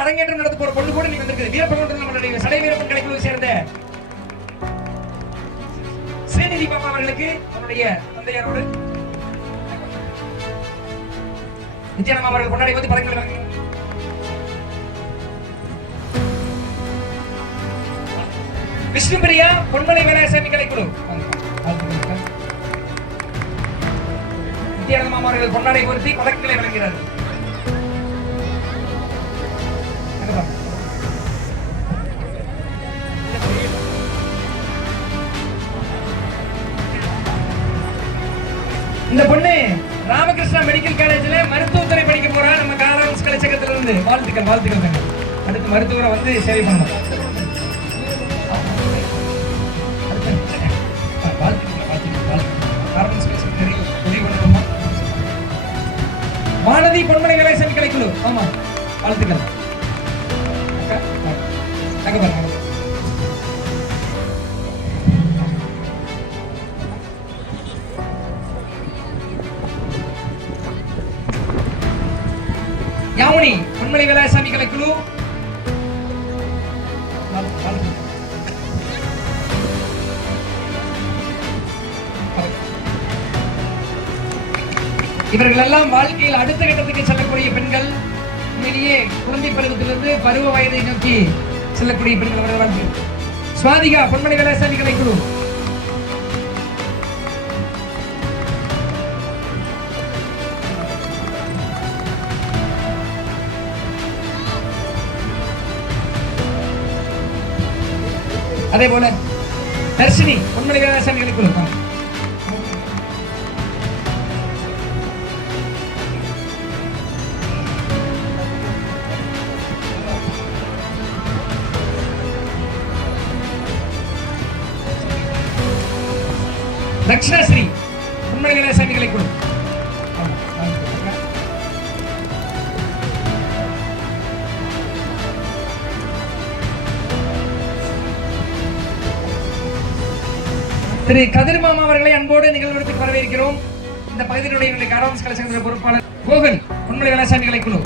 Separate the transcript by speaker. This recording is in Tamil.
Speaker 1: அரங்கேற்றம் நடத்த போற பொண்ணு கூட நீங்க வந்திருக்கு வீரப்பன் சடை வீரப்பன் கலைக்குழு சேர்ந்த ஸ்ரீநிதி பாப்பா அவர்களுக்கு அவருடைய தந்தையாரோடு நித்யானம் அவர்கள் கொண்டாடி வந்து பதங்கள் விஷ்ணு விஷ்ணுபிரியா பொன்மலை வேலாசாமி கலைக்குழு நித்யானந்தா அவர்கள் கொண்டாடை பொருத்தி பதக்கங்களை வழங்குகிறார்கள். இந்த பொண்ணு ராமகிருஷ்ணா மெடிக்கல் காலேஜ்ல மருத்துவத்துறை படிக்க போறா நம்ம காராம்ஸ் கலைச்சகத்துல இருந்து வாழ்த்துக்கள் வாழ்த்துக்கள் தாங்க அடுத்து மருத்துவரை வந்து சேவை பண்ணலாம் தெரியும், வானதி பொன்மனை கலேசன் கலைக்குழு ஆமா வாழ்த்துக்கள் அக்கா, அங்க பாருங்க யாவுனி யாமுனி பொன்மலை வேலாசாமி கலைக்குழு இவர்கள் எல்லாம் வாழ்க்கையில் அடுத்த கட்டத்துக்கு செல்லக்கூடிய பெண்கள். உண்மையிலேயே குழந்தை பருவத்திலிருந்து பருவ வயதை நோக்கி செல்லக்கூடிய பெண்கள் அவர்கள் வாழ்க்கை சுவாதிகா பொன்மலை வேலாசாமி கலைக்குழு அதே போல தர்ஷினி பொன்மணி வேதாசாமிகளுக்கு இருக்கும் தட்சிணாஸ்ரீ பொன்மணி வேதாசாமிகளை கொடுக்கும் திரு கதிர் மாமா அவர்களை அன்போடு நிகழ்விடத்துக்கு வரவேற்கிறோம். இந்த பகுதியினுடைய எங்களுடைய பொறுப்பாளர் கோவில் உண்மை கலாசாமி கலைக்குழு